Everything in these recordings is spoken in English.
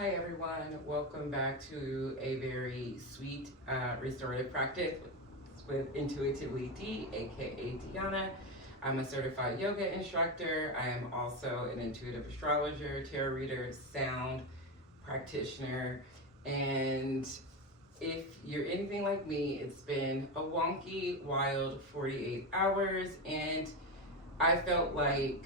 Hi everyone, welcome back to a very sweet restorative practice with Intuitively D, aka Diana. I'm a certified yoga instructor. I am also an intuitive astrologer, tarot reader, sound practitioner, and if you're anything like me, it's been a wonky, wild 48 hours, and I felt like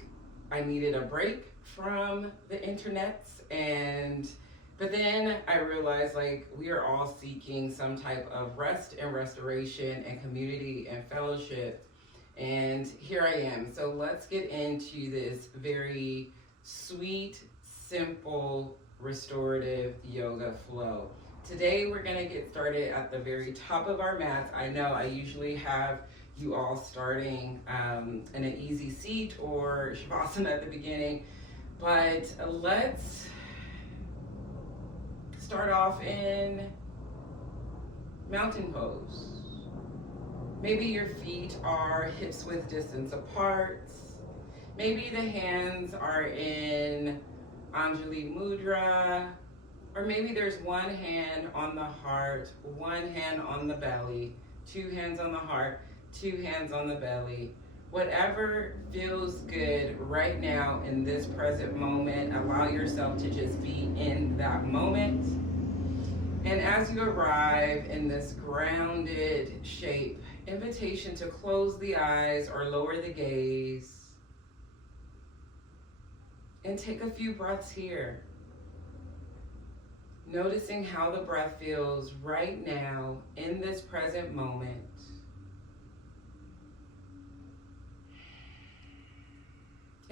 I needed a break from the internets, and but then I realized like we are all seeking some type of rest and restoration and community and fellowship, and here I am. So let's get into this very sweet, simple restorative yoga flow. Today we're going to get started at the very top of our mats. I know I usually have you all starting in an easy seat or shavasana at the beginning, but let's start off in mountain pose. Maybe your feet are hips width distance apart. Maybe the hands are in Anjali Mudra, or maybe there's one hand on the heart, one hand on the belly, two hands on the heart, two hands on the belly. Whatever feels good right now in this present moment, allow yourself to just be in that moment. And as you arrive in this grounded shape, invitation to close the eyes or lower the gaze. And take a few breaths here. Noticing how the breath feels right now in this present moment.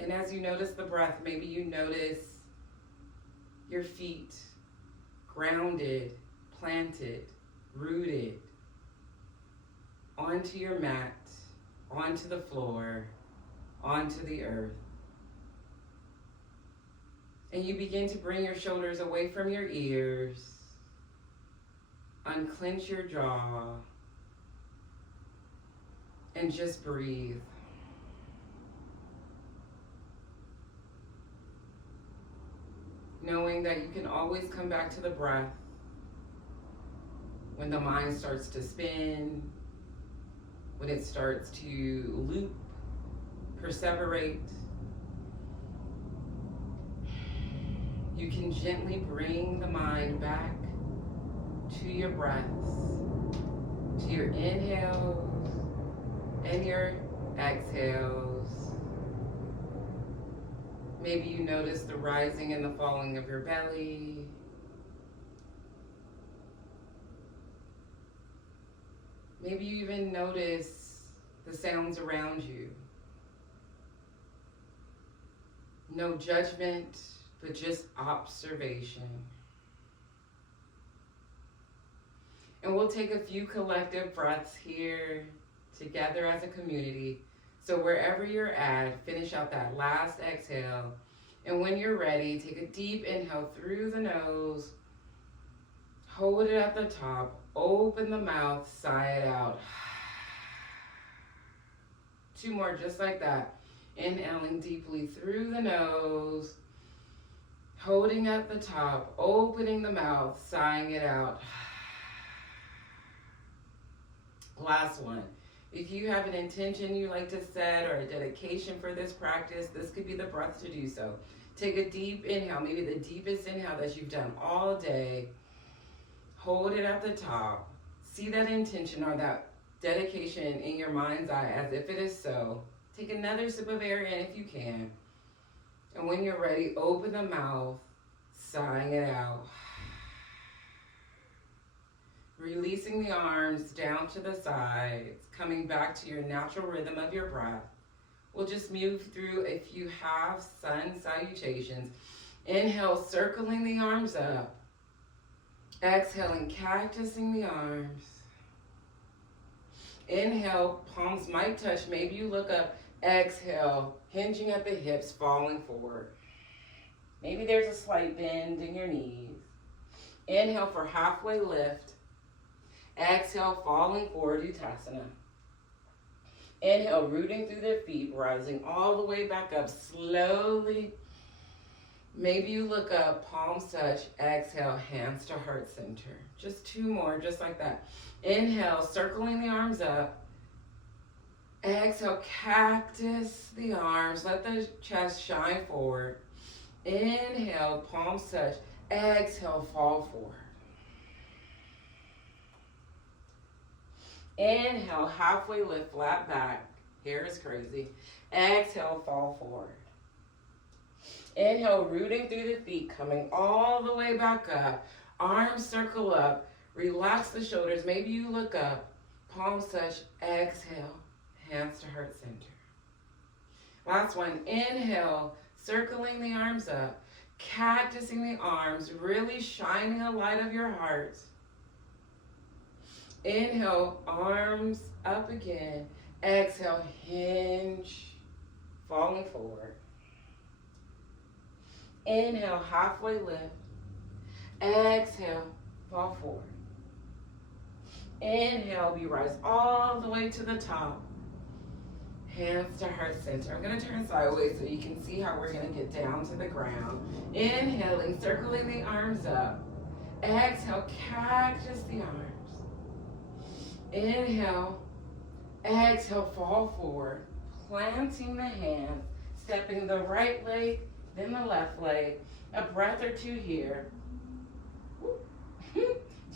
And as you notice the breath, maybe you notice your feet grounded, planted, rooted onto your mat, onto the floor, onto the earth. And you begin to bring your shoulders away from your ears, unclench your jaw, and just breathe. Knowing that you can always come back to the breath when the mind starts to spin, when it starts to loop, perseverate. You can gently bring the mind back to your breaths, to your inhales and your exhales. Maybe you notice the rising and the falling of your belly. Maybe you even notice the sounds around you. No judgment, but just observation. And we'll take a few collective breaths here together as a community. So wherever you're at, finish out that last exhale. And when you're ready, take a deep inhale through the nose. Hold it at the top. Open the mouth, sigh it out. Two more just like that. Inhaling deeply through the nose. Holding at the top, opening the mouth, sighing it out. Last one. If you have an intention you like to set or a dedication for this practice, this could be the breath to do so. Take a deep inhale, maybe the deepest inhale that you've done all day. Hold it at the top. See that intention or that dedication in your mind's eye as if it is so. Take another sip of air in if you can. And when you're ready, open the mouth, sighing it out. Releasing the arms down to the sides, coming back to your natural rhythm of your breath. We'll just move through a few half sun salutations. Inhale, circling the arms up. Exhaling, cactusing the arms. Inhale, palms might touch. Maybe you look up. Exhale, hinging at the hips, falling forward. Maybe there's a slight bend in your knees. Inhale for halfway lift. Exhale, falling forward, Uttasana. Inhale, rooting through the feet, rising all the way back up slowly. Maybe you look up, palms touch, exhale, hands to heart center. Just 2 more, just like that. Inhale, circling the arms up. Exhale, cactus the arms. Let the chest shine forward. Inhale, palms touch. Exhale, fall forward. Inhale, halfway lift, flat back. Hair is crazy. Exhale, fall forward. Inhale, rooting through the feet, coming all the way back up. Arms circle up. Relax the shoulders. Maybe you look up. Palms touch. Exhale, hands to heart center. Last one. Inhale, circling the arms up. Cactusing the arms, really shining a light of your heart. Inhale, arms up again. Exhale, hinge, falling forward. Inhale, halfway lift. Exhale, fall forward. Inhale, we rise all the way to the top. Hands to heart center. I'm going to turn sideways so you can see how we're going to get down to the ground. Inhaling, circling the arms up. Exhale, cactus the arms. Inhale, exhale, fall forward. Planting the hands, stepping the right leg, then the left leg. A breath or two here.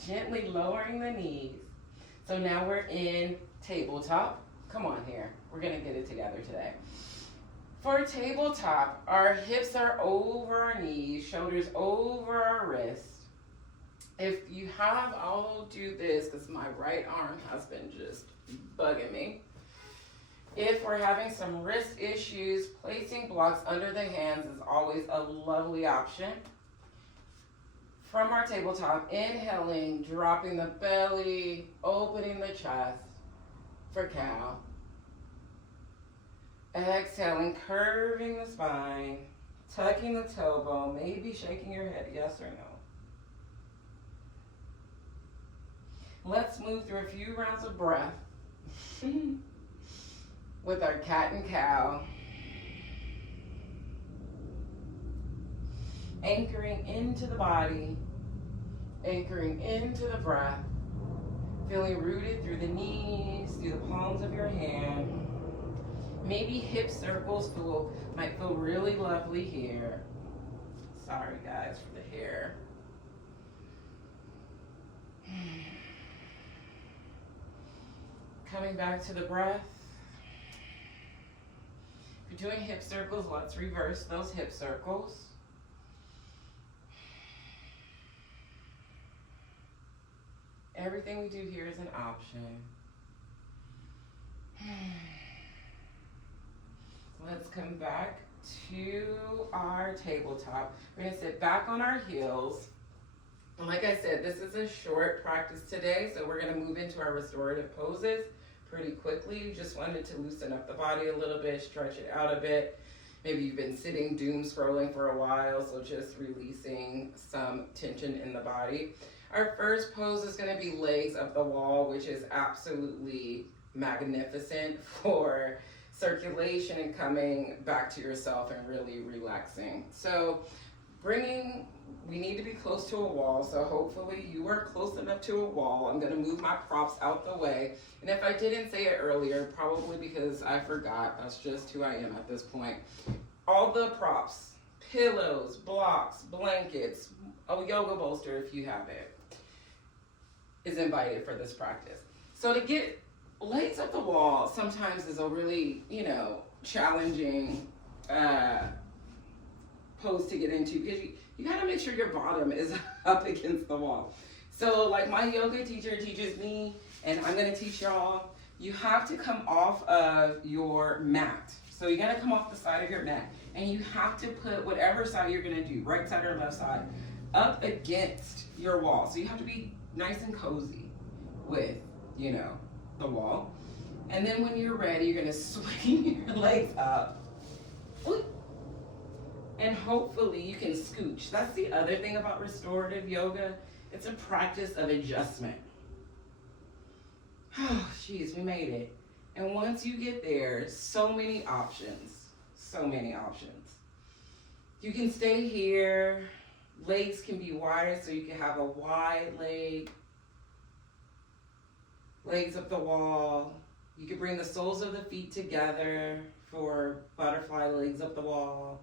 Gently lowering the knees. So now we're in tabletop. Come on here. We're going to get it together today. For tabletop, our hips are over our knees, shoulders over our wrists. If you have, I'll do this because my right arm has been just bugging me. If we're having some wrist issues, placing blocks under the hands is always a lovely option. From our tabletop, inhaling, dropping the belly, opening the chest for cow. Exhaling, curving the spine, tucking the tailbone, maybe shaking your head, yes or no. Let's move through a few rounds of breath with our cat and cow. Anchoring into the body, anchoring into the breath, feeling rooted through the knees, through the palms of your hand. Maybe hip circles might feel really lovely here. Sorry guys for the hair. Coming back to the breath. If you're doing hip circles, let's reverse those hip circles. Everything we do here is an option. Let's come back to our tabletop. We're going to sit back on our heels. And like I said, this is a short practice today, so we're going to move into our restorative poses pretty quickly. Just wanted to loosen up the body a little bit, stretch it out a bit. Maybe you've been sitting doom scrolling for a while, so just releasing some tension in the body. Our first pose is going to be legs up the wall, which is absolutely magnificent for circulation and coming back to yourself and really relaxing. So we need to be close to a wall, so hopefully you are close enough to a wall. I'm going to move my props out the way. And if I didn't say it earlier, probably because I forgot, that's just who I am at this point. All the props, pillows, blocks, blankets, a yoga bolster if you have it, is invited for this practice. So to get legs up the wall sometimes is a really, challenging pose to get into because you gotta make sure your bottom is up against the wall. So like my yoga teacher teaches me, and I'm gonna teach y'all, you have to come off of your mat. So you gotta come off the side of your mat, and you have to put whatever side you're gonna do, right side or left side, up against your wall. So you have to be nice and cozy with, the wall. And then when you're ready, you're gonna swing your legs up. And hopefully you can scooch. That's the other thing about restorative yoga. It's a practice of adjustment. Oh, geez, we made it. And once you get there, so many options. So many options. You can stay here. Legs can be wider, so you can have a wide leg, legs up the wall. You can bring the soles of the feet together for butterfly, legs up the wall.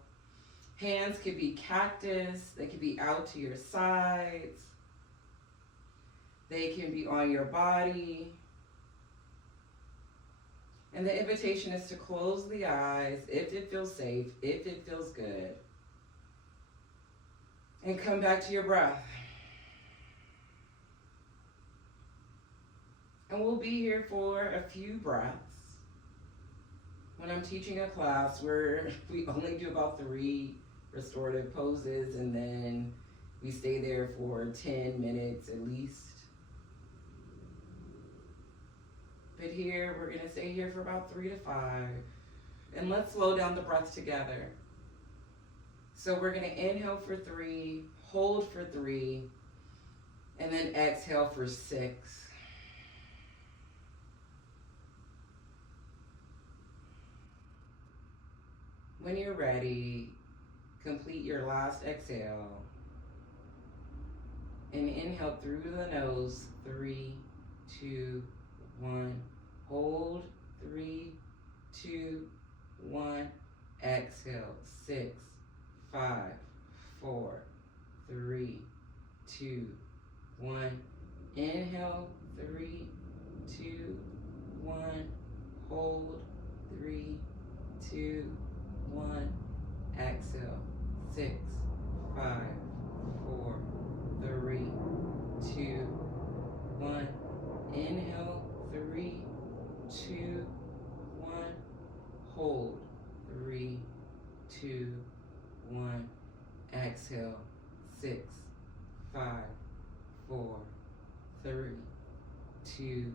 Hands could be cactus. They could be out to your sides. They can be on your body. And the invitation is to close the eyes if it feels safe, if it feels good. And come back to your breath. And we'll be here for a few breaths. When I'm teaching a class where we only do about 3 restorative poses, and then we stay there for 10 minutes at least. But here, we're gonna stay here for about 3 to 5. And let's slow down the breath together. So we're gonna inhale for 3, hold for 3, and then exhale for 6. When you're ready, complete your last exhale. And inhale through the nose, 3, 2, 1. Hold, 3, 2, 1. Exhale, 6, 5, 4, 3, 2, 1. Inhale, 3, 2, 1. Hold, 3, 2, 1. Exhale, 6, 5, 4, 3, 2, 1. Inhale, 3, 2, 1. Hold, 3, 2, 1. Exhale, 6, 5, 4, 3, 2,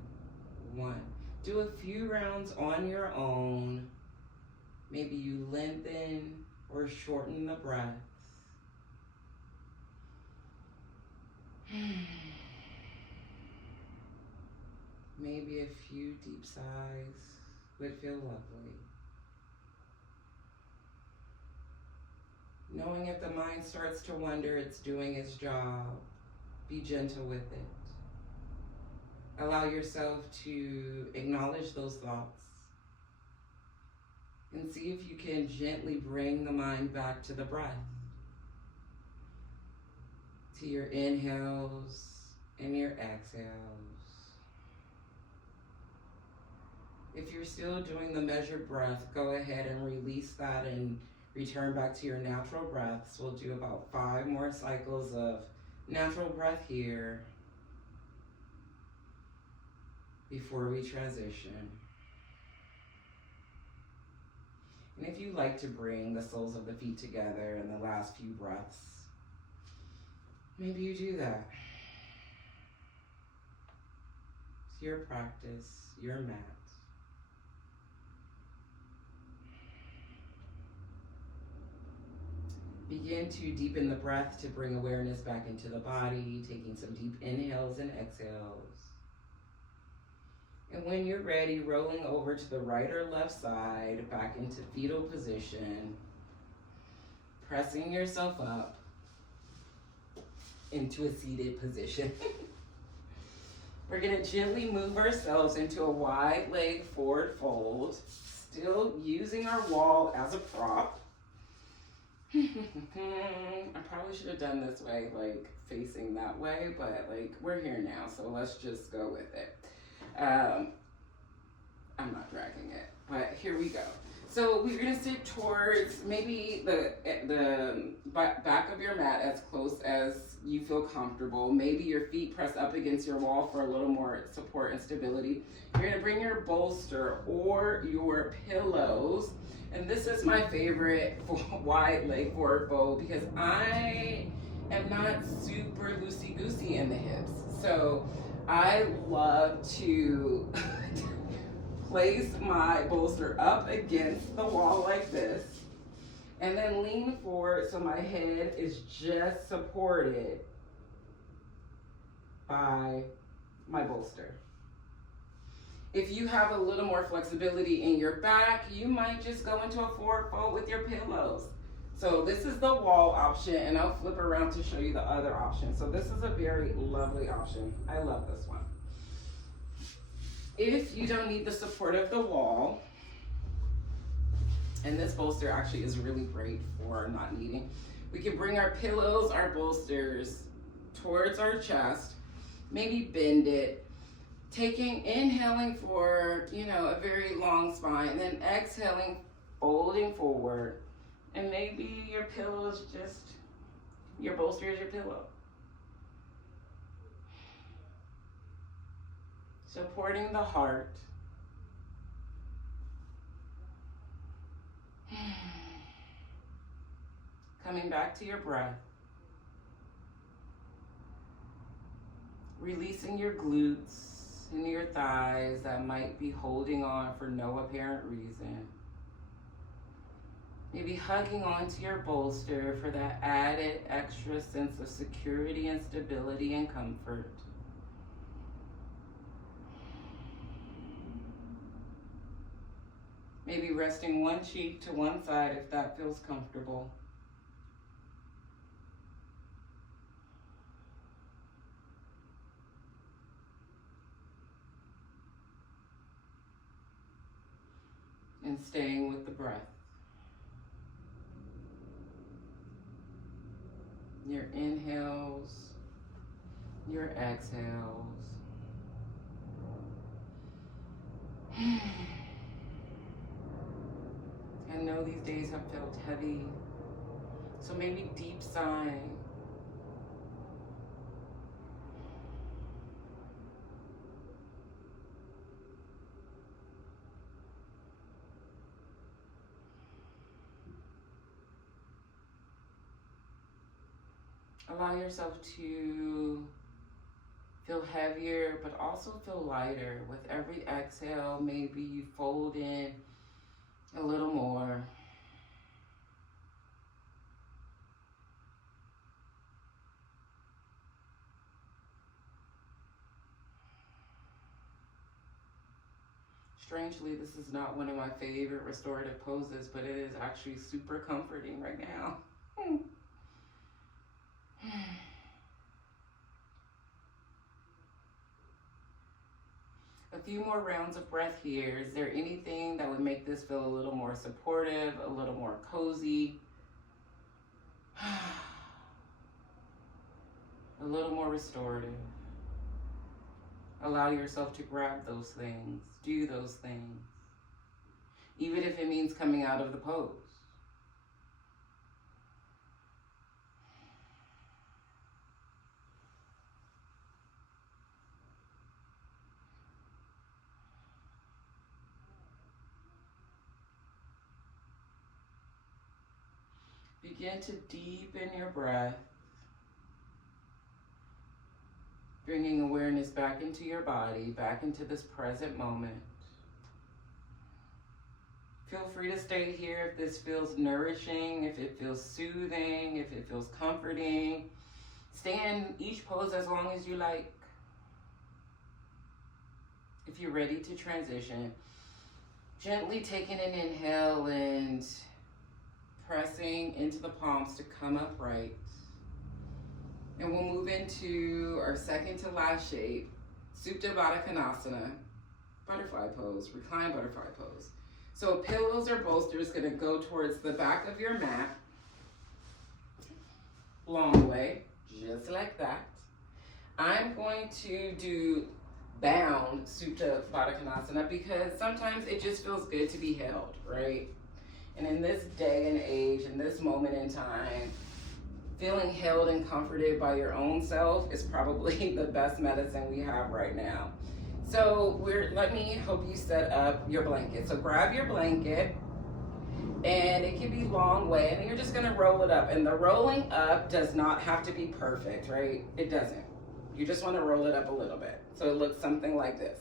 1. Do a few rounds on your own. Maybe you lengthen or shorten the breaths. Maybe a few deep sighs would feel lovely. Knowing if the mind starts to wonder it's doing its job, be gentle with it. Allow yourself to acknowledge those thoughts and see if you can gently bring the mind back to the breath, to your inhales and your exhales. If you're still doing the measured breath, go ahead and release that and return back to your natural breaths. We'll do about 5 more cycles of natural breath here before we transition. And if you like to bring the soles of the feet together in the last few breaths, maybe you do that. It's your practice, your mat. Begin to deepen the breath to bring awareness back into the body, taking some deep inhales and exhales. And when you're ready, rolling over to the right or left side, back into fetal position, pressing yourself up into a seated position. We're gonna gently move ourselves into a wide leg forward fold, still using our wall as a prop. I probably should have done this way, like facing that way, but like we're here now, so let's just go with it. I'm not dragging it, but here we go. So we're gonna sit towards maybe the back of your mat as close as you feel comfortable. Maybe your feet press up against your wall for a little more support and stability. You're gonna bring your bolster or your pillows. And this is my favorite wide leg forward fold because I am not super loosey-goosey in the hips. So I love to place my bolster up against the wall like this and then lean forward so my head is just supported by my bolster. If you have a little more flexibility in your back, you might just go into a forward fold with your pillows. So this is the wall option, and I'll flip around to show you the other option. So this is a very lovely option. I love this one. If you don't need the support of the wall, and this bolster actually is really great for not needing, we can bring our pillows, our bolsters towards our chest, maybe bend it, inhaling for, a very long spine, and then exhaling, folding forward. And maybe your pillow is just, your bolster is your pillow. Supporting the heart. Coming back to your breath. Releasing your glutes and your thighs that might be holding on for no apparent reason. Maybe hugging onto your bolster for that added extra sense of security and stability and comfort. Maybe resting one cheek to one side if that feels comfortable. And staying with the breath. Your inhales, your exhales. I know these days have felt heavy, so maybe deep sighing. Allow yourself to feel heavier, but also feel lighter. With every exhale, maybe you fold in a little more. Strangely, this is not one of my favorite restorative poses, but it is actually super comforting right now. A few more rounds of breath here. Is there anything that would make this feel a little more supportive, a little more cozy, a little more restorative? Allow yourself to grab those things, do those things, even if it means coming out of the pose. Begin to deepen your breath, bringing awareness back into your body, back into this present moment. Feel free to stay here if this feels nourishing, if it feels soothing, if it feels comforting. Stay in each pose as long as you like. If you're ready to transition, gently taking an inhale and pressing into the palms to come upright. And we'll move into our second to last shape, Supta Baddha Konasana, butterfly pose, reclined butterfly pose. So pillows or bolsters gonna go towards the back of your mat, long way, just like that. I'm going to do bound Supta Baddha Konasana because sometimes it just feels good to be held, right? And in this day and age, in this moment in time, feeling held and comforted by your own self is probably the best medicine we have right now. So let me help you set up your blanket. So grab your blanket, and it can be long way, and you're just gonna roll it up. And the rolling up does not have to be perfect, right? It doesn't. You just wanna roll it up a little bit. So it looks something like this.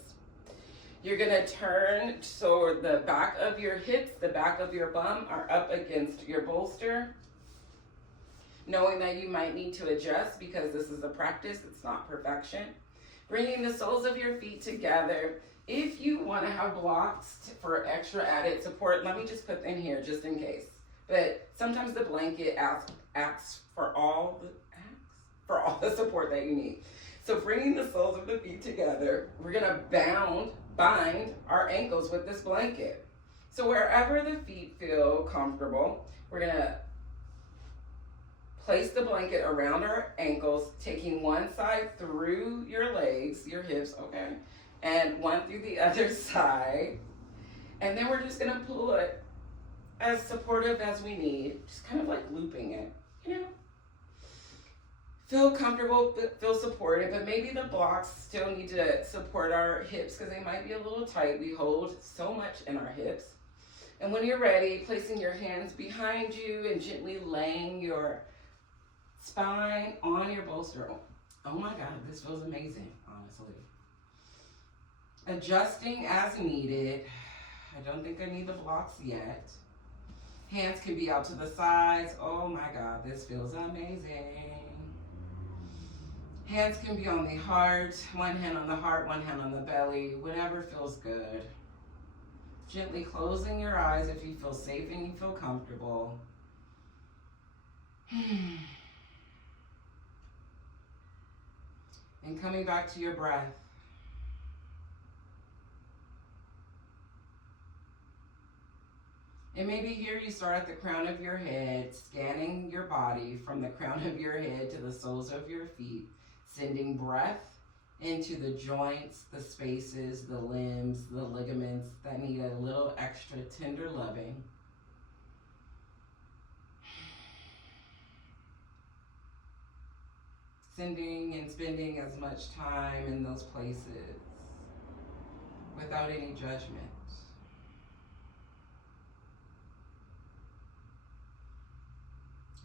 You're gonna turn so the back of your hips, the back of your bum are up against your bolster, knowing that you might need to adjust because this is a practice, it's not perfection. Bringing the soles of your feet together. If you want to have blocks for extra added support, let me just put in here just in case. But sometimes the blanket asks for all the support that you need. So bringing the soles of the feet together, we're gonna bind our ankles with this blanket. So wherever the feet feel comfortable, we're gonna place the blanket around our ankles, taking one side through your legs, your hips, okay, and one through the other side. And then we're just gonna pull it as supportive as we need, just kind of like looping it, you know? Feel comfortable, feel supported, but maybe the blocks still need to support our hips because they might be a little tight. We hold so much in our hips. And when you're ready, placing your hands behind you and gently laying your spine on your bolster. Oh my God, this feels amazing, honestly. Adjusting as needed. I don't think I need the blocks yet. Hands can be out to the sides. Oh my God, this feels amazing. Hands can be on the heart, one hand on the heart, one hand on the belly, whatever feels good. Gently closing your eyes if you feel safe and you feel comfortable. And coming back to your breath. And maybe here you start at the crown of your head, scanning your body from the crown of your head to the soles of your feet, sending breath into the joints, the spaces, the limbs, the ligaments that need a little extra tender loving. Sending and spending as much time in those places without any judgment.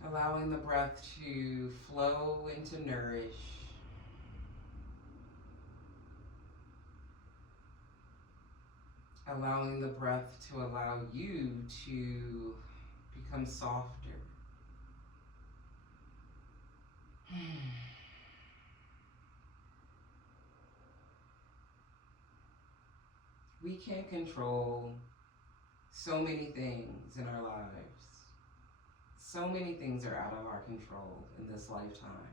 Allowing the breath to flow and to nourish. Allowing the breath to allow you to become softer. We can't control so many things in our lives. So many things are out of our control in this lifetime.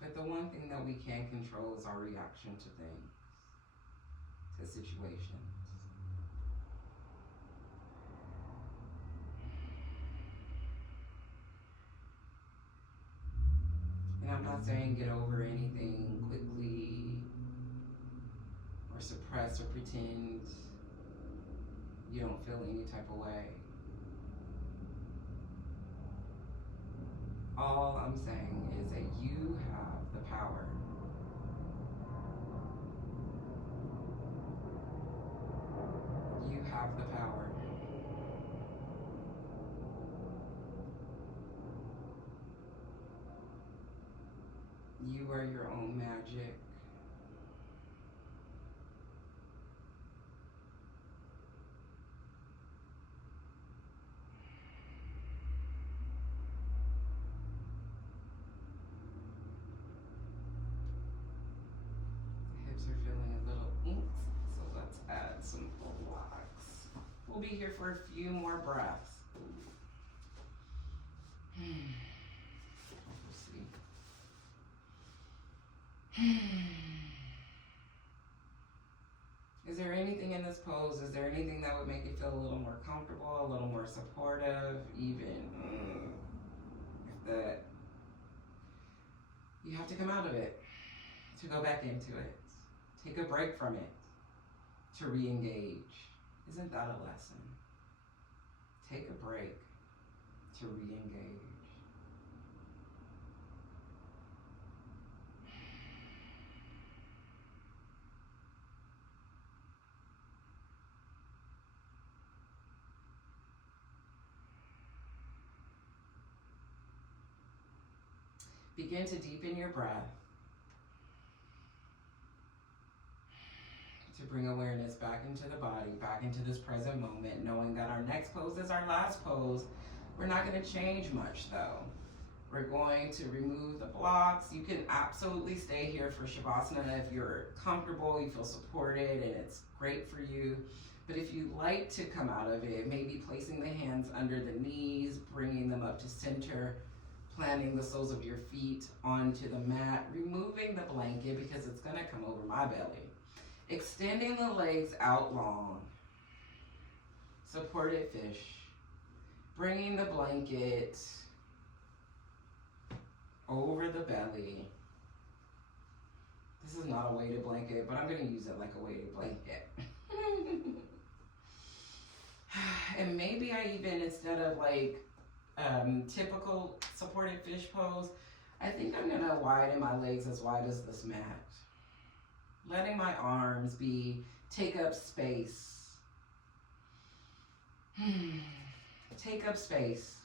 But the one thing that we can control is our reaction to things, to situations. And I'm not saying get over anything quickly or suppress or pretend you don't feel any type of way. All I'm saying is that you have the power. You have the power. You are your own magic. Hips are feeling a little inked, so let's add some blocks. We'll be here for a few more breaths. We'll see. Is there anything in this pose? Is there anything that would make you feel a little more comfortable, a little more supportive, even if that you have to come out of it to go back into it? Take a break from it to re-engage. Isn't that a lesson? Take a break to re-engage. Begin to deepen your breath to bring awareness back into the body, back into this present moment, knowing that our next pose is our last pose. We're not going to change much though. We're going to remove the blocks. You can absolutely stay here for Shavasana if you're comfortable, you feel supported, and it's great for you. But if you like to come out of it, maybe placing the hands under the knees, bringing them up to center, planting the soles of your feet onto the mat, removing the blanket because it's gonna come over my belly. Extending the legs out long, supported fish. Bringing the blanket over the belly. This is not a weighted blanket, but I'm gonna use it like a weighted blanket. And maybe I even, instead of like typical supported fish pose, I think I'm gonna widen my legs as wide as this mat. Letting my arms take up space. Take up space.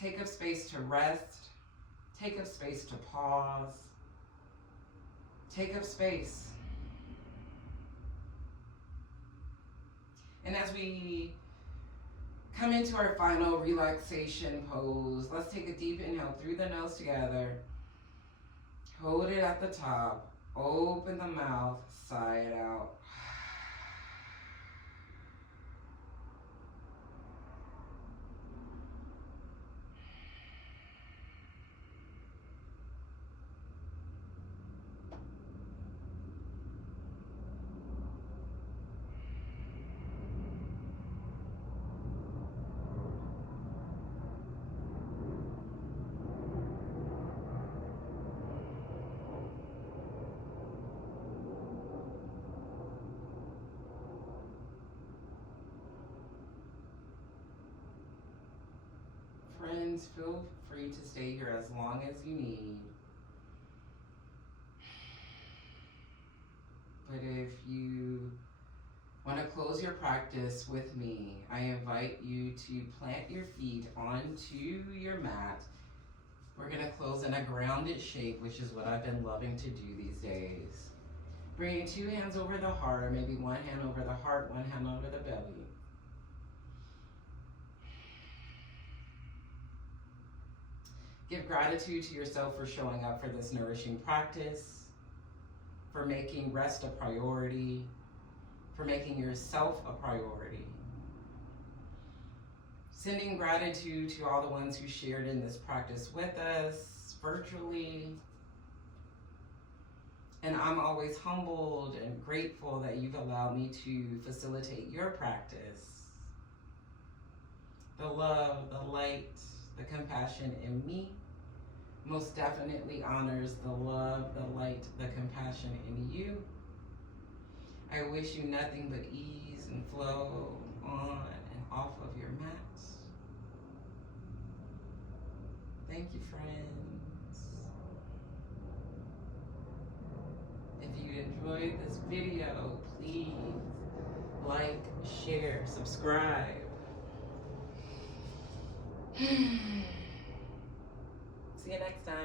Take up space to rest. Take up space to pause. Take up space. And as we come into our final relaxation pose, let's take a deep inhale through the nose together. Hold it at the top. Open the mouth, sigh it out. Friends, feel free to stay here as long as you need. But if you want to close your practice with me, I invite you to plant your feet onto your mat. We're going to close in a grounded shape, which is what I've been loving to do these days. Bringing two hands over the heart, or maybe one hand over the heart, one hand over the belly. Give gratitude to yourself for showing up for this nourishing practice, for making rest a priority, for making yourself a priority. Sending gratitude to all the ones who shared in this practice with us virtually. And I'm always humbled and grateful that you've allowed me to facilitate your practice. The love, the light, the compassion in me most definitely honors the love, the light, the compassion in you. I wish you nothing but ease and flow on and off of your mat. Thank you, friends. If you enjoyed this video, please like, share, subscribe. See you next time.